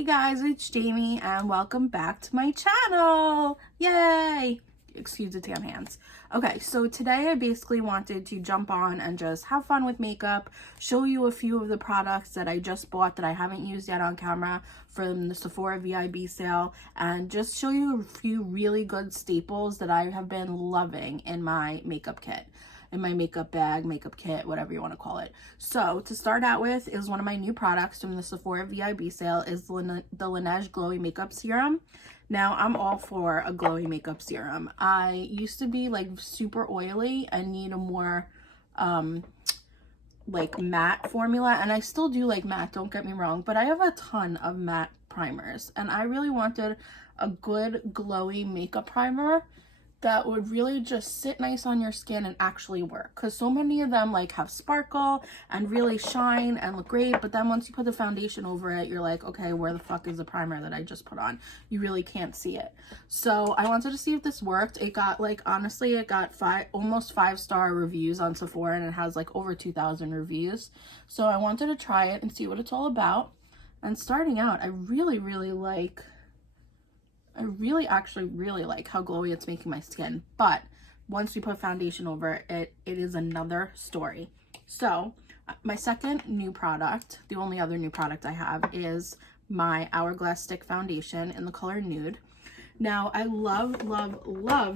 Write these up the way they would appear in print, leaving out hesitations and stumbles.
Hey guys, it's Jamie and welcome back to my channel. Yay! Excuse the tan hands. Okay, so today I basically wanted to jump on and just have fun with makeup, show you a few of the products that I just bought that I haven't used yet on camera from the Sephora VIB sale, and just show you a few really good staples that I have been loving in my makeup kit. In my makeup bag, makeup kit, whatever you want to call it. So to start out with is one of my new products from the Sephora VIB sale is the Laneige Glowy Makeup Serum. Now I'm all for a glowy makeup serum. I used to be like super oily and need a more like matte formula, and I still do like matte, don't get me wrong, but I have a ton of matte primers and I really wanted a good glowy makeup primer that would really just sit nice on your skin and actually work, because so many of them like have sparkle and really shine and look great, but then once you put the foundation over it, you're like, okay, where the fuck is the primer that I just put on? You really can't see it. So I wanted to see if this worked. It got like, honestly, it got almost 5-star reviews on Sephora, and it has like over 2,000 reviews. So I wanted to try it and see what it's all about. And starting out, I really actually really like how glowy it's making my skin, but once we put foundation over it, it is another story. So my second new product, the only other new product I have, is my Hourglass Stick Foundation in the color Nude. Now I love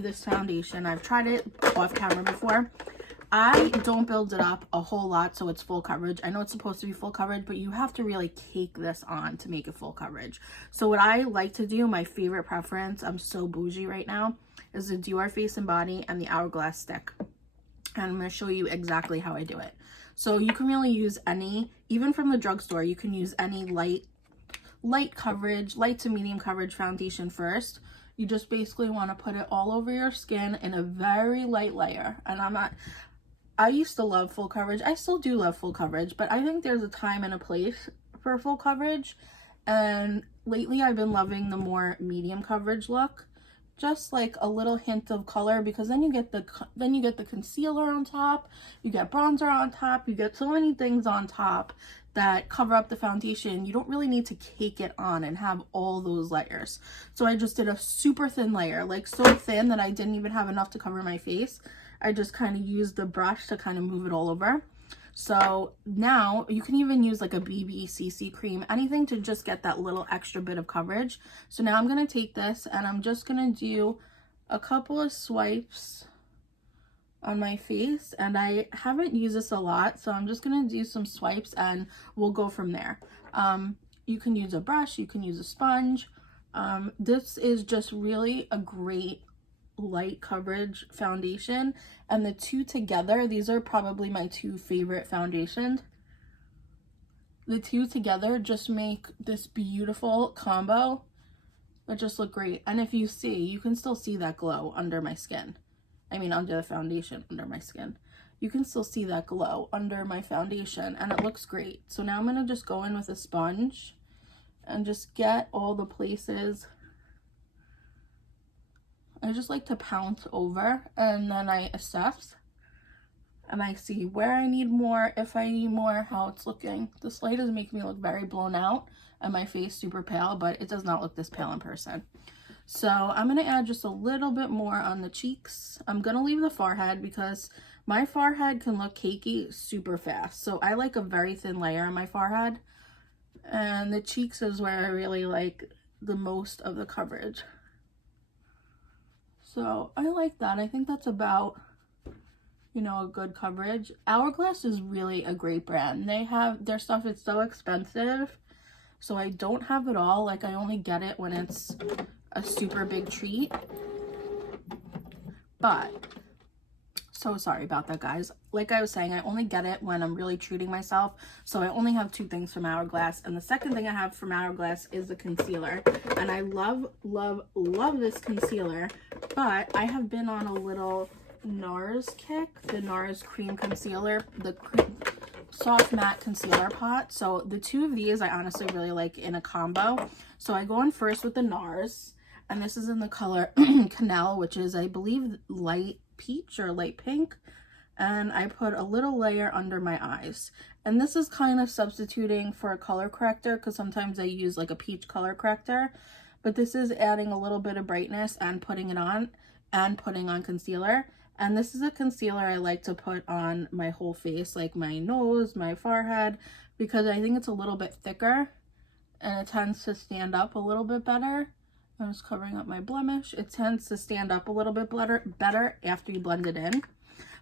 this foundation. I've tried it off camera before. I don't build it up a whole lot so it's full coverage. I know it's supposed to be full coverage, but you have to really cake this on to make it full coverage. So what I like to do, my favorite preference, I'm so bougie right now, is the Dior Face and Body and the Hourglass Stick. And I'm going to show you exactly how I do it. So you can really use any, even from the drugstore, you can use any light coverage, light to medium coverage foundation first. You just basically want to put it all over your skin in a very light layer. And I used to love full coverage. I still do love full coverage, but I think there's a time and a place for full coverage. And lately I've been loving the more medium coverage look. Just like a little hint of color, because then you get the concealer on top, you get bronzer on top, you get so many things on top that cover up the foundation. You don't really need to cake it on and have all those layers. So I just did a super thin layer, like so thin that I didn't even have enough to cover my face. I just kind of used the brush to kind of move it all over. So now you can even use like a BB CC cream, anything to just get that little extra bit of coverage. So now I'm going to take this and I'm just going to do a couple of swipes on my face, and I haven't used this a lot, so I'm just going to do some swipes and we'll go from there. You can use a brush, you can use a sponge. This is just really a great light coverage foundation, and the two together, these are probably my two favorite foundations. The two together just make this beautiful combo that just look great. And if you see, you can still see that glow under my skin. I mean, under the foundation, under my skin. You can still see that glow under my foundation, and it looks great. So now I'm going to just go in with a sponge and just get all the places. I just like to pounce over, and then I assess and I see where I need more, if I need more, how it's looking. This light is making me look very blown out and my face super pale, but it does not look this pale in person. So I'm going to add just a little bit more on the cheeks. I'm going to leave the forehead because my forehead can look cakey super fast. So I like a very thin layer on my forehead, and the cheeks is where I really like the most of the coverage. So I like that. I think that's about, you know, a good coverage. Hourglass is really a great brand. They have their stuff, it's so expensive, so I don't have it all. Like, I only get it when it's a super big treat. But so sorry about that, guys. Like I was saying, I only get it when I'm really treating myself. So I only have two things from Hourglass, and the second thing I have from Hourglass is the concealer. And I love this concealer, but I have been on a little NARS kick, the NARS cream concealer, the soft matte concealer pot. So the two of these I honestly really like in a combo. So I go on first with the NARS, and this is in the color Canal, which is, I believe, light peach or light pink. And I put a little layer under my eyes, And this is kind of substituting for a color corrector because sometimes I use like a peach color corrector. But this is adding a little bit of brightness and putting it on and putting on concealer. And this is a concealer I like to put on my whole face, like my nose, my forehead, because I think it's a little bit thicker and it tends to stand up a little bit better. I'm just covering up my blemish. It tends to stand up a little bit better after you blend it in.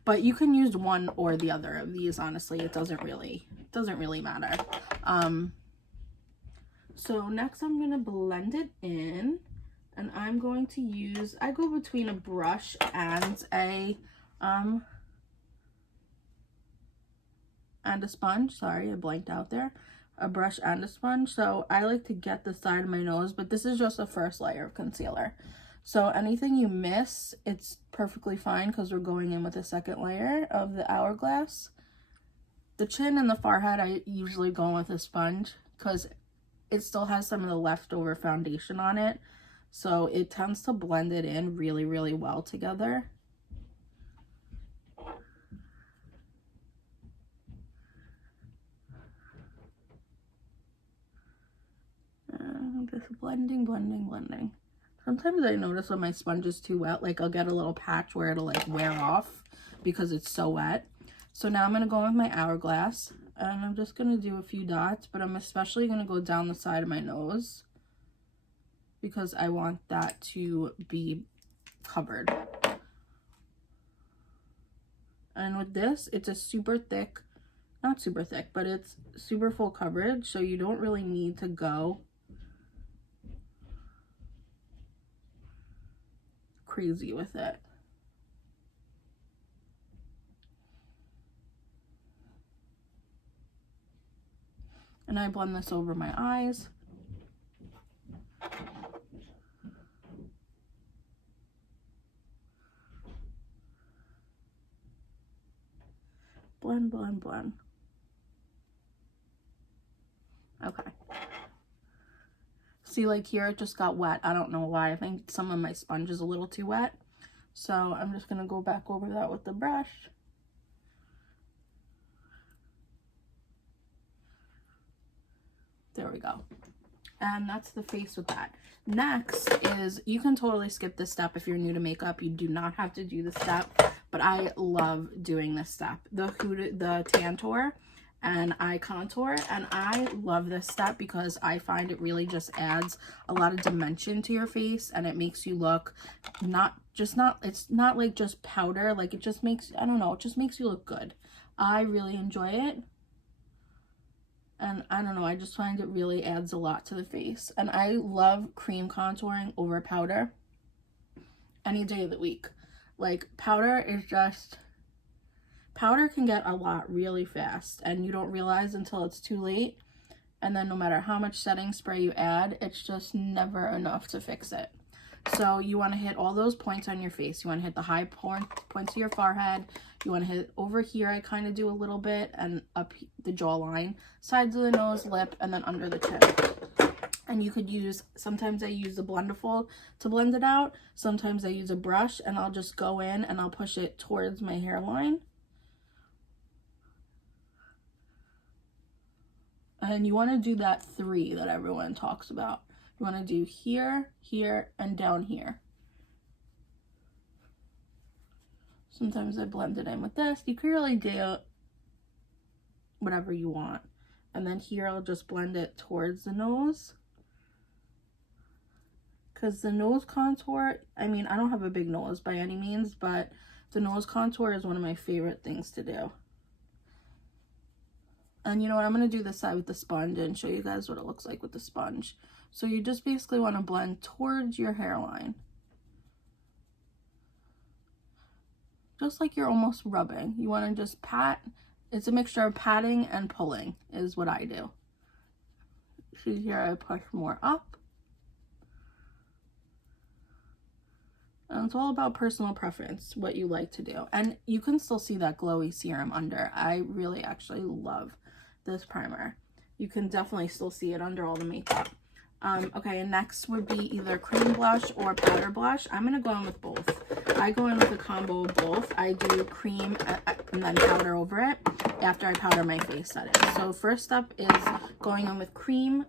But you can use one or the other of these, honestly. It doesn't really matter. So next I'm going to blend it in. And I'm going to use, I go between a brush and a sponge. Sorry, I blanked out there. A brush and a sponge. So I like to get the side of my nose, but this is just the first layer of concealer. So anything you miss, it's perfectly fine because we're going in with a second layer of the Hourglass. The chin and the forehead, I usually go in with a sponge because it still has some of the leftover foundation on it. So it tends to blend it in really, really well together. Just blending. Sometimes I notice when my sponge is too wet, like I'll get a little patch where it'll like wear off because it's so wet. So now I'm going to go with my Hourglass and I'm just going to do a few dots, but I'm especially going to go down the side of my nose because I want that to be covered. And with this, it's a super thick, not super thick, but it's super full coverage, so you don't really need to go crazy with it. And I blend this over my eyes. Blend. Okay. See, like here it just got wet. I don't know why. I think some of my sponge is a little too wet. So I'm just going to go back over that with the brush. There we go. And that's the face with that. Next is, you can totally skip this step if you're new to makeup. You do not have to do this step, but I love doing this step. The Tantour and Eye Contour, and I love this step because I find it really just adds a lot of dimension to your face, and it makes you look it's not like just powder, like it just makes, I don't know, it just makes you look good. I really enjoy it. And I don't know, I just find it really adds a lot to the face. And I love cream contouring over powder any day of the week. Like, powder can get a lot really fast and you don't realize until it's too late. And then no matter how much setting spray you add, it's just never enough to fix it. So you want to hit all those points on your face. You want to hit the high points of your forehead. You want to hit over here, I kind of do a little bit, and up the jawline, sides of the nose, lip, and then under the chin. And you could use, sometimes I use the Blendiful to blend it out. Sometimes I use a brush and I'll just go in and I'll push it towards my hairline. And you want to do that 3 that everyone talks about. You want to do here, here, and down here. Sometimes I blend it in with this. You can really do whatever you want. And then here I'll just blend it towards the nose. Because the nose contour, I mean, I don't have a big nose by any means, but the nose contour is one of my favorite things to do. And you know what, I'm going to do this side with the sponge and show you guys what it looks like with the sponge. So you just basically want to blend towards your hairline. Just like you're almost rubbing. You want to just pat. It's a mixture of patting and pulling is what I do. See here, I push more up. And it's all about personal preference, what you like to do. And you can still see that glowy serum under. I really actually love this primer. You can definitely still see it under all the makeup. Okay, and next would be either cream blush or powder blush. I'm going to go in with both. I go in with a combo of both. I do cream and then powder over it after I powder my face, that is. So first up is going in with cream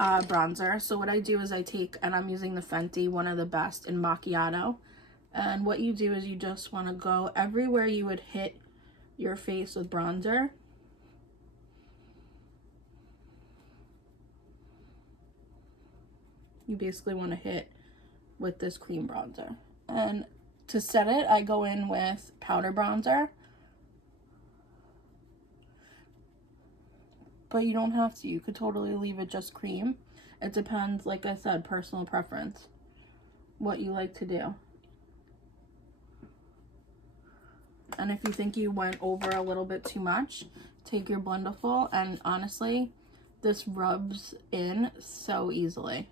bronzer. So what I do is I take, and I'm using the Fenty, one of the best in Macchiato. And what you do is you just want to go everywhere you would hit your face with bronzer. You basically want to hit with this cream bronzer. And to set it, I go in with powder bronzer. But you don't have to. You could totally leave it just cream. It depends, like I said, personal preference, what you like to do. And if you think you went over a little bit too much, take your Blendiful, and honestly, this rubs in so easily.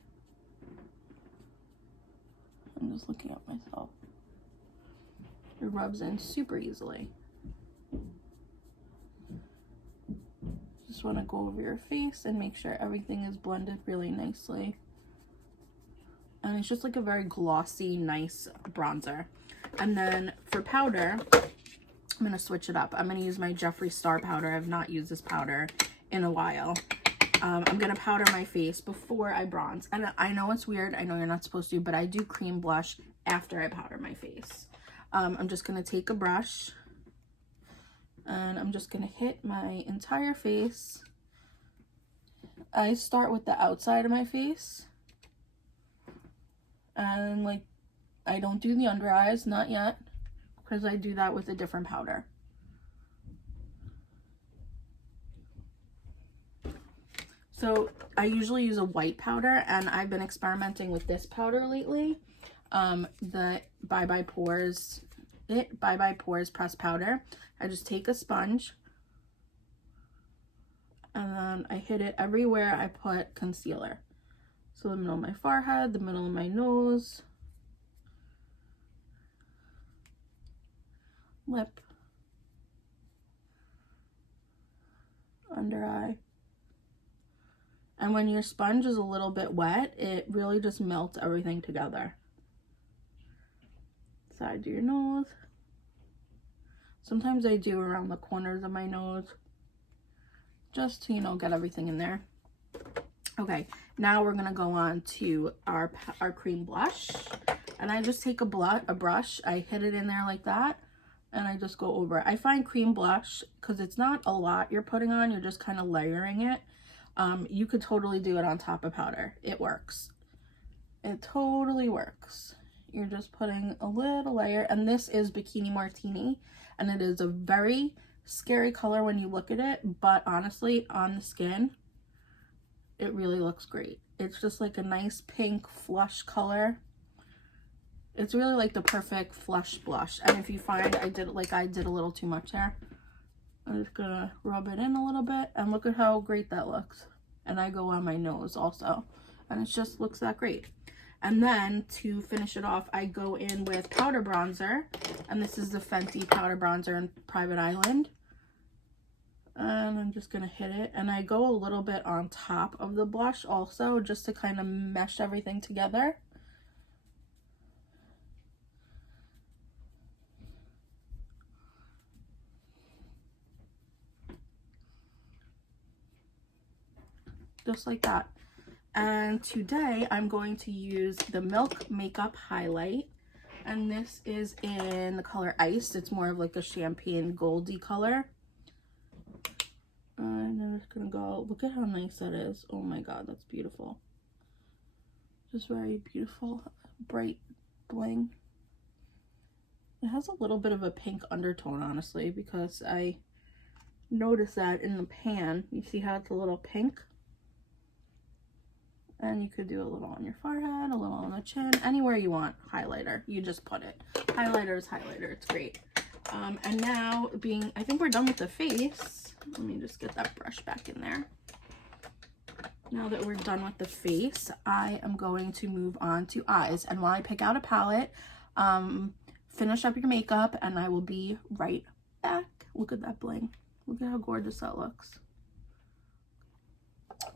I'm just looking at myself. It rubs in super easily. Just want to go over your face and make sure everything is blended really nicely. And it's just like a very glossy, nice bronzer. And then for powder, I'm going to switch it up. I'm going to use my Jeffree Star powder. I've not used this powder in a while. I'm going to powder my face before I bronze. And I know it's weird. I know you're not supposed to, but I do cream blush after I powder my face. I'm just going to take a brush and I'm just going to hit my entire face. I start with the outside of my face. And like, I don't do the under eyes, not yet, because I do that with a different powder. So I usually use a white powder, and I've been experimenting with this powder lately. The Bye Bye Pores pressed powder. I just take a sponge and then I hit it everywhere I put concealer. So the middle of my forehead, the middle of my nose, lip, under eye. And when your sponge is a little bit wet, it really just melts everything together. Side of your nose. Sometimes I do around the corners of my nose, just to, you know, get everything in there. Okay, now we're gonna go on to our cream blush. And I just take a brush, I hit it in there like that, and I just go over it. I find cream blush, because it's not a lot you're putting on, you're just kind of layering it. You could totally do it on top of powder. It works. It totally works. You're just putting a little layer, and this is Bikini Martini, and it is a very scary color when you look at it, but honestly, on the skin, it really looks great. It's just like a nice pink flush color. It's really like the perfect flush blush. And if you find I did a little too much there, I'm just gonna rub it in a little bit, and look at how great that looks. And I go on my nose also, and it just looks that great. And then to finish it off, I go in with powder bronzer, and this is the Fenty powder bronzer in Private Island. And I'm just gonna hit it, and I go a little bit on top of the blush also, just to kind of mesh everything together. Just like that. And today I'm going to use the Milk Makeup Highlight, and this is in the color Iced. It's more of like a champagne goldy color. And I'm just gonna go, look at how nice that is. Oh my god, that's beautiful. Just very beautiful, bright bling. It has a little bit of a pink undertone, honestly, because I noticed that in the pan. You see how it's a little pink? And you could do a little on your forehead, a little on the chin, anywhere you want. Highlighter, you just put it. Highlighter is highlighter, it's great. And now, I think we're done with the face. Let me just get that brush back in there. Now that we're done with the face, I am going to move on to eyes. And while I pick out a palette, finish up your makeup, and I will be right back. Look at that bling. Look at how gorgeous that looks.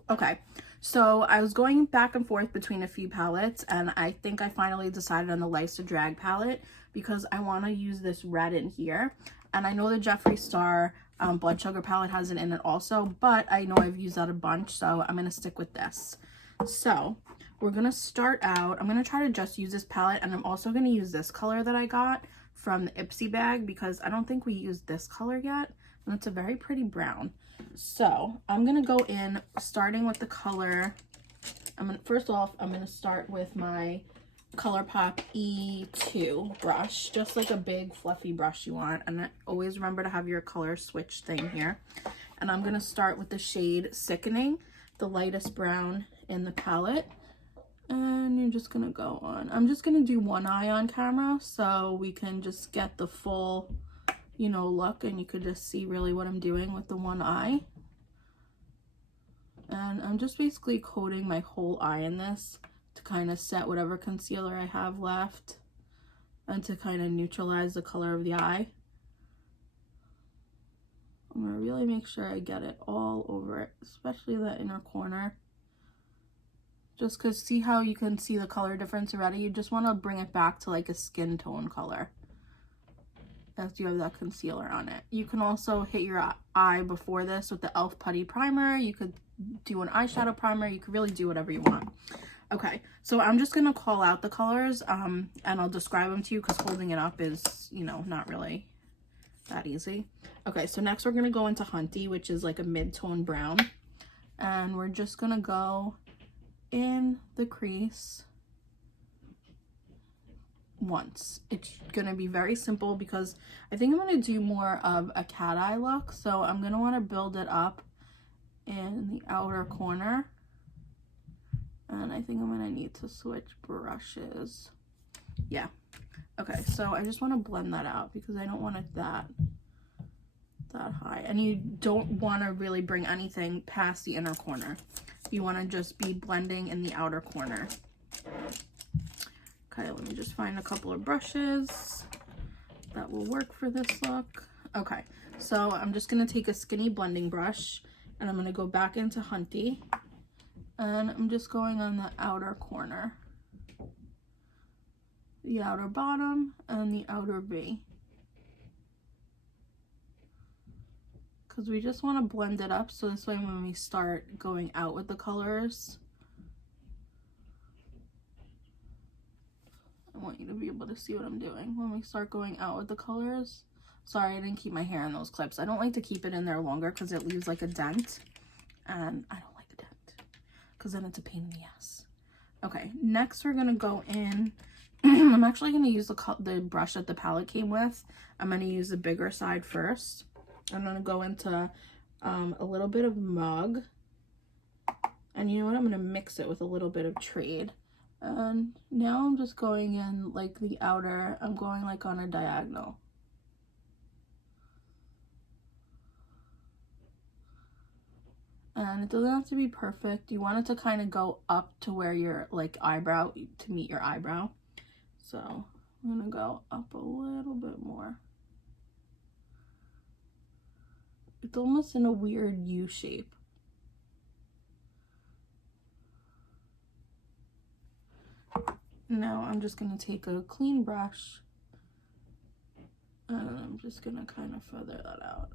Okay, So I was going back and forth between a few palettes, and I think I finally decided on the Life's a Drag palette because I want to use this red in here. And I know the Jeffree Star Blood Sugar palette has it in it also, but I know I've used that a bunch, so I'm going to stick with this. So we're going to start out, I'm going to try to just use this palette, and I'm also going to use this color that I got from the Ipsy bag because I don't think we used this color yet, and it's a very pretty brown. So I'm going to go in starting with the color. First off, I'm going to start with my ColourPop E2 brush, just like a big fluffy brush you want, and always remember to have your color switch thing here. And I'm going to start with the shade Sickening, the lightest brown in the palette, and you're just going to go on. I'm just going to do one eye on camera so we can just get the full, you know, look, and you could just see really what I'm doing with the one eye. And I'm just basically coating my whole eye in this to kind of set whatever concealer I have left and to kind of neutralize the color of the eye. I'm going to really make sure I get it all over it, especially the inner corner. Just because see how you can see the color difference already? You just want to bring it back to like a skin tone color as you have that concealer on it. You can also hit your eye before this with the e.l.f. Putty Primer. You could do an eyeshadow primer. You could really do whatever you want. Okay, so I'm just going to call out the colors and I'll describe them to you because holding it up is, you know, not really that easy. Okay, so next we're going to go into Hunty, which is like a mid-tone brown. And we're just going to go in the crease once. It's going to be very simple because I think I'm going to do more of a cat eye look. So I'm going to want to build it up in the outer corner. And I think I'm going to need to switch brushes. Yeah. Okay, so I just want to blend that out because I don't want it that high. And you don't want to really bring anything past the inner corner. You want to just be blending in the outer corner. Okay, let me just find a couple of brushes that will work for this look. Okay, so I'm just going to take a skinny blending brush and I'm going to go back into Hunty. And I'm just going on the outer corner, the outer bottom, and the outer V. Because we just want to blend it up so this way when we start going out with the colors, I want you to be able to see what I'm doing. When we start going out with the colors, sorry I didn't keep my hair in those clips. I don't like to keep it in there longer because it leaves like a dent, and I don't like a dent because then it's a pain in the ass. Okay, next we're gonna go in. I'm actually gonna use the brush that the palette came with. I'm gonna use the bigger side first. I'm gonna go into a little bit of Mug, and you know what? I'm gonna mix it with a little bit of Trade. And now I'm just going in like the outer. I'm going like on a diagonal. And it doesn't have to be perfect. You want it to kind of go up to where your like eyebrow, to meet your eyebrow. So I'm gonna go up a little bit more. It's almost in a weird U shape. Now I'm just gonna take a clean brush and I'm just gonna kind of feather that out.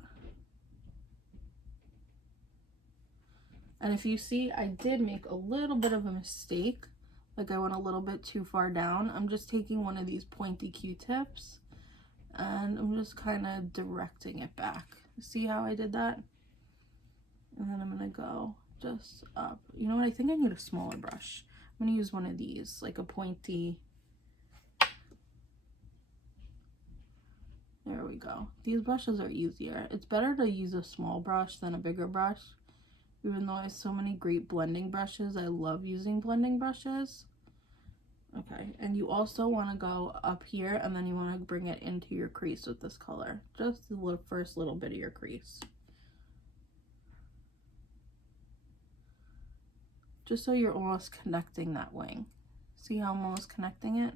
And if you see, I did make a little bit of a mistake. Like I went a little bit too far down. I'm just taking one of these pointy Q-tips and I'm just kind of directing it back. See how I did that? And then I'm gonna go just up. You know what? I think I need a smaller brush. I'm gonna use one of these, like a pointy. There we go. These brushes are easier. It's better to use a small brush than a bigger brush. Even though I have so many great blending brushes, I love using blending brushes. Okay, and you also want to go up here and then you want to bring it into your crease with this color. Just the first little bit of your crease. Just so you're almost connecting that wing. See how I'm almost connecting it?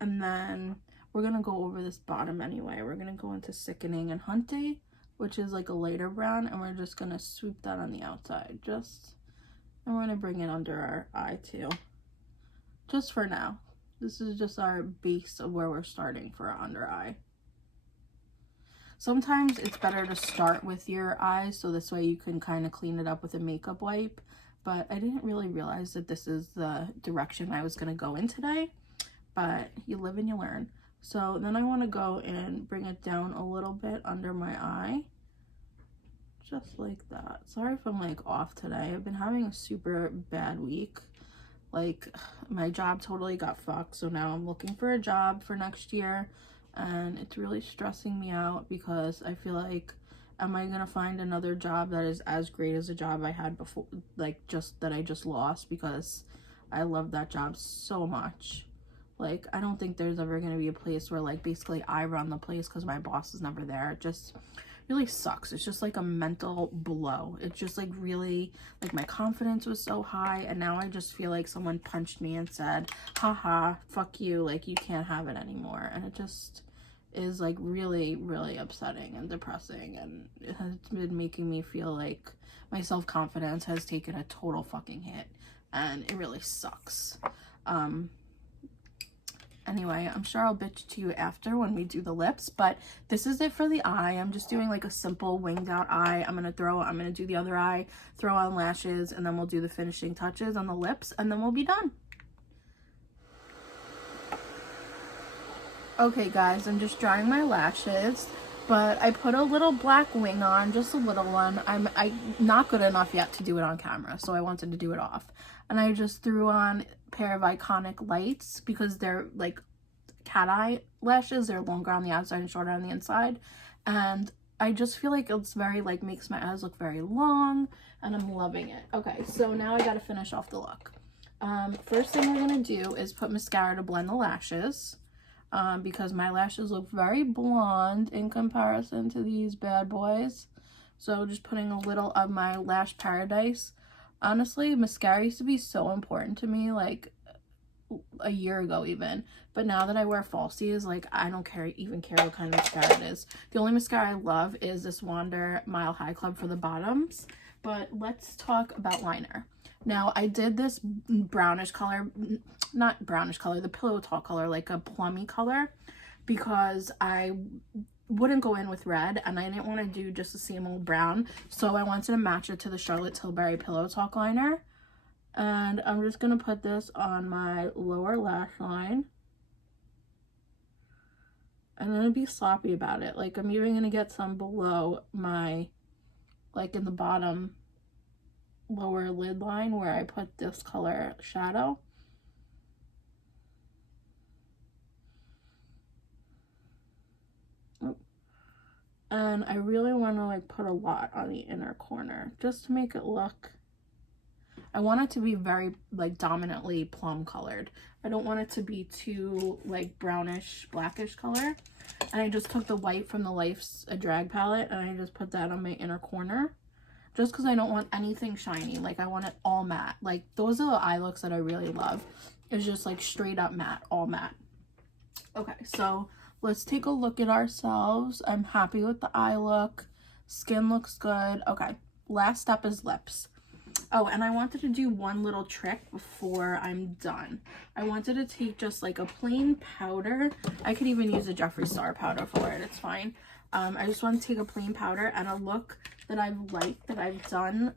And then we're going to go over this bottom anyway. We're going to go into Sickening and Hunty, which is like a lighter brown, and we're just going to swoop that on the outside. I'm going to bring it under our eye too. Just for now. This is just our base of where we're starting for our under eye. Sometimes it's better to start with your eyes so this way you can kind of clean it up with a makeup wipe. But I didn't really realize that this is the direction I was going to go in today. But you live and you learn. So then I want to go and bring it down a little bit under my eye. Just like that. Sorry if I'm like off today. I've been having a super bad week. Like my job totally got fucked. So now I'm looking for a job for next year. And it's really stressing me out because I feel like, am I gonna find another job that is as great as a job I had before, like just that I just lost, because I love that job so much. Like I don't think there's ever gonna be a place where like basically I run the place because my boss is never there. It just really sucks. It's just like a mental blow. It's just like really, like my confidence was so high and now I just feel like someone punched me and said, haha, fuck you, like you can't have it anymore. And it just is like really, really upsetting and depressing, and it has been making me feel like my self-confidence has taken a total fucking hit, and it really sucks. Anyway, I'm sure I'll bitch to you after when we do the lips, but this is it for the eye. I'm just doing like a simple winged out eye. I'm gonna do the other eye, throw on lashes, and then we'll do the finishing touches on the lips, and then we'll be done. Okay guys, I'm just drying my lashes, but I put a little black wing on, just a little one. I'm not good enough yet to do it on camera, so I wanted to do it off. And I just threw on a pair of Iconic lights because they're like cat eye lashes. They're longer on the outside and shorter on the inside. And I just feel like it's very like makes my eyes look very long, and I'm loving it. Okay, so now I gotta finish off the look. First thing we're gonna do is put mascara to blend the lashes. Because my lashes look very blonde in comparison to these bad boys. So just putting a little of my Lash Paradise. Honestly, mascara used to be so important to me like a year ago even. But now that I wear falsies, like I don't even care what kind of mascara it is. The only mascara I love is this Wander Mile High Club for the bottoms. But let's talk about liner. Now, I did this brownish color, not brownish color, the Pillow Talk color, like a plummy color, because I wouldn't go in with red, and I didn't want to do just the same old brown, so I wanted to match it to the Charlotte Tilbury Pillow Talk liner. And I'm just going to put this on my lower lash line. I'm going to be sloppy about it. Like, I'm even going to get some below my, like in the bottom lower lid line where I put this color shadow. And I really want to like put a lot on the inner corner just to make it look, I want it to be very like dominantly plum colored. I don't want it to be too like brownish blackish color. And I just took the white from the Life's a Drag palette and I just put that on my inner corner. Just because I don't want anything shiny. Like, I want it all matte. Like, those are the eye looks that I really love. It's just, like, straight up matte. All matte. Okay, so let's take a look at ourselves. I'm happy with the eye look. Skin looks good. Okay, last step is lips. Oh, and I wanted to do one little trick before I'm done. I wanted to take just, like, a plain powder. I could even use a Jeffree Star powder for it. It's fine. I just want to take a plain powder, and a look that I've liked, that I've done,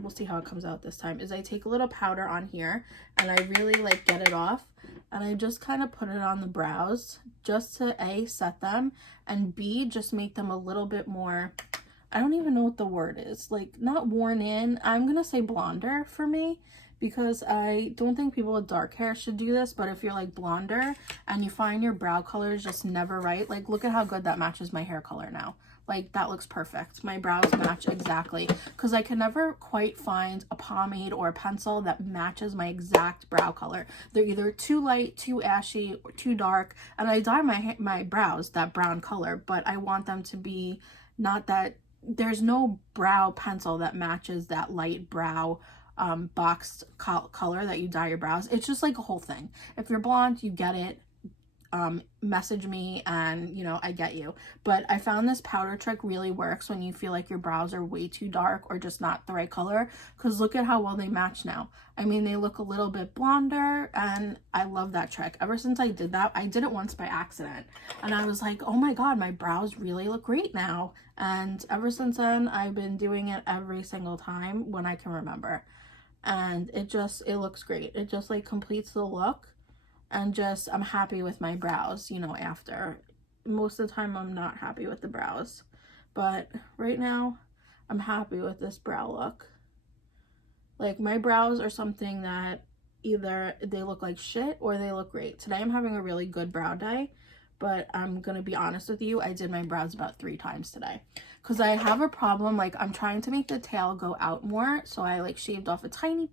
we'll see how it comes out this time, is I take a little powder on here, and I really, like, get it off, and I just kind of put it on the brows, just to, A, set them, and B, just make them a little bit more, I don't even know what the word is, like, not worn in, I'm gonna say blonder for me, because I don't think people with dark hair should do this, but if you're like blonder and you find your brow color is just never right, like look at how good that matches my hair color now. Like that looks perfect. My brows match exactly, because I can never quite find a pomade or a pencil that matches my exact brow color. They're either too light, too ashy, or too dark, and I dye my brows that brown color, but I want them to be not that, there's no brow pencil that matches that light brow boxed color that you dye your brows. It's just like a whole thing. If you're blonde, you get it. message me and, you know, I get you. But I found this powder trick really works when you feel like your brows are way too dark or just not the right color, because look at how well they match now. I mean, they look a little bit blonder, and I love that trick. Ever since I did that, I did it once by accident, and I was like, oh my god, my brows really look great now. And ever since then, I've been doing it every single time when I can remember, and it looks great. It just like completes the look, and just I'm happy with my brows, you know, after. Most of the time I'm not happy with the brows, but right now I'm happy with this brow look. Like, my brows are something that either they look like shit or they look great. Today I'm having a really good brow day, but I'm gonna be honest with you, I did my brows about 3 times today because I have a problem. Like, I'm trying to make the tail go out more, so I like shaved off a tiny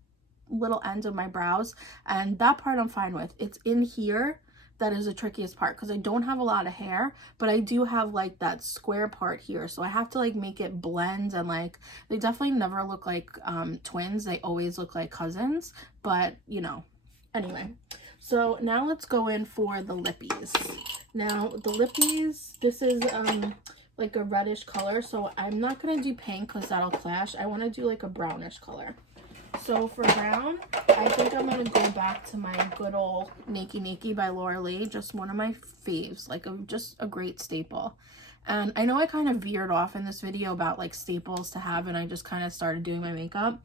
little end of my brows, and that part I'm fine with. It's in here that is the trickiest part, because I don't have a lot of hair, but I do have like that square part here, so I have to like make it blend, and like they definitely never look like twins. They always look like cousins, but you know. Anyway, so now let's go in for the lippies. Now the lippies, this is like a reddish color, so I'm not gonna do pink because that'll clash. I want to do like a brownish color. So for brown, I think I'm going to go back to my good old Nakey Nakey by Laura Lee. Just one of my faves, like just a great staple. And I know I kind of veered off in this video about like staples to have, and I just kind of started doing my makeup.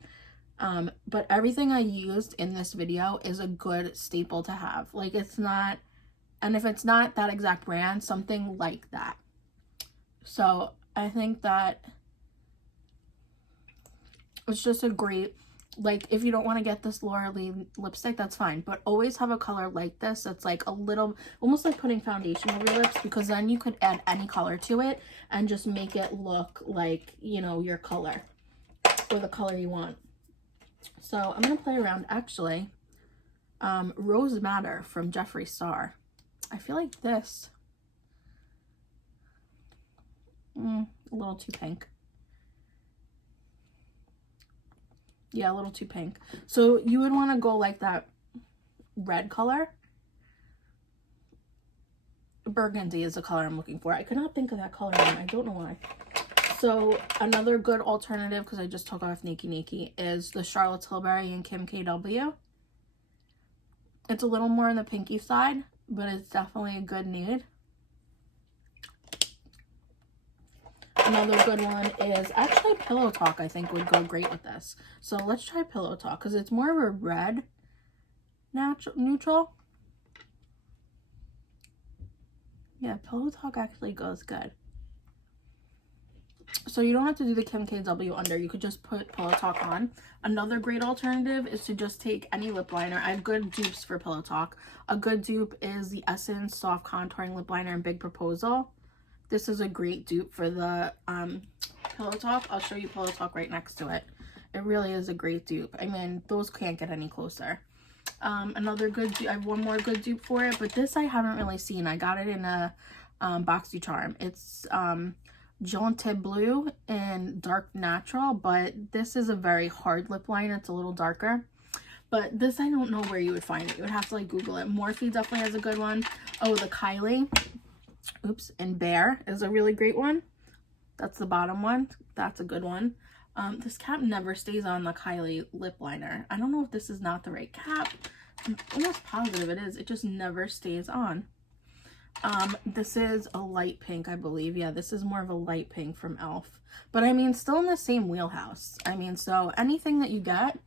But everything I used in this video is a good staple to have. Like, it's not, and if it's not that exact brand, something like that. So I think that it's just a great, like, if you don't want to get this Laura Lee lipstick, that's fine, but always have a color like this that's like a little, almost like putting foundation over your lips, because then you could add any color to it and just make it look like, you know, your color or the color you want. So I'm gonna play around. Actually, Rose Madder from Jeffree Star. I feel like this a little too pink. Yeah, a little too pink. So you would want to go like that red color. Burgundy is the color I'm looking for. I could not think of that color name. I don't know why. So another good alternative, because I just took off Nakey Nakey, is the Charlotte Tilbury and Kim KW. It's a little more on the pinky side, but it's definitely a good nude. Another good one is actually Pillow Talk. I think would go great with this. So let's try Pillow Talk, because it's more of a red neutral. Yeah, Pillow Talk actually goes good. So you don't have to do the Kim KW under. You could just put Pillow Talk on. Another great alternative is to just take any lip liner. I have good dupes for Pillow Talk. A good dupe is the Essence Soft Contouring Lip Liner in Big Proposal. This is a great dupe for the Pillow Talk. I'll show you Pillow Talk right next to it. It really is a great dupe. I mean, those can't get any closer. Another good dupe, I have one more good dupe for it, but this I haven't really seen. I got it in a BoxyCharm. It's Jaunty Blue in Dark Natural, but this is a very hard lip liner. It's a little darker. But this, I don't know where you would find it. You would have to like Google it. Morphe definitely has a good one. Oh, the Kylie. Oops, and Bear is a really great one. That's the bottom one. That's a good one. This cap never stays on the Kylie lip liner. I don't know if this is not the right cap. I'm almost positive it is. It just never stays on. This is a light pink, I believe. Yeah, this is more of a light pink from e.l.f. But I mean, still in the same wheelhouse. I mean, so anything that you get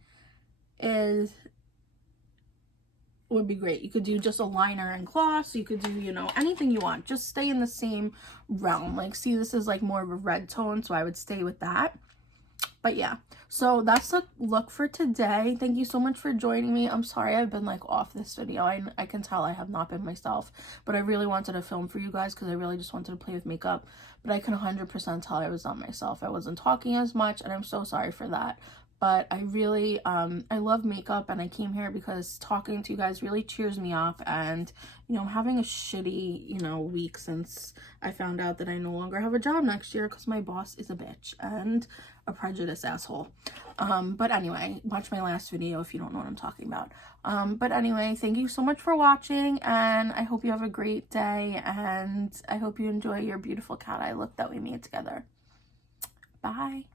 would be great. You could do just a liner and gloss. You could do, you know, anything you want. Just stay in the same realm. Like, see, this is like more of a red tone, so I would stay with that. But yeah, so that's the look for today. Thank you so much for joining me. I'm sorry I've been like off this video. I can tell I have not been myself, but I really wanted to film for you guys because I really just wanted to play with makeup. But I can 100% tell I was not myself. I wasn't talking as much, and I'm so sorry for that. but I really, I love makeup, and I came here because talking to you guys really cheers me up. And, you know, having a shitty, you know, week since I found out that I no longer have a job next year because my boss is a bitch and a prejudiced asshole. But anyway, watch my last video if you don't know what I'm talking about. But anyway, thank you so much for watching, and I hope you have a great day, and I hope you enjoy your beautiful cat eye look that we made together. Bye.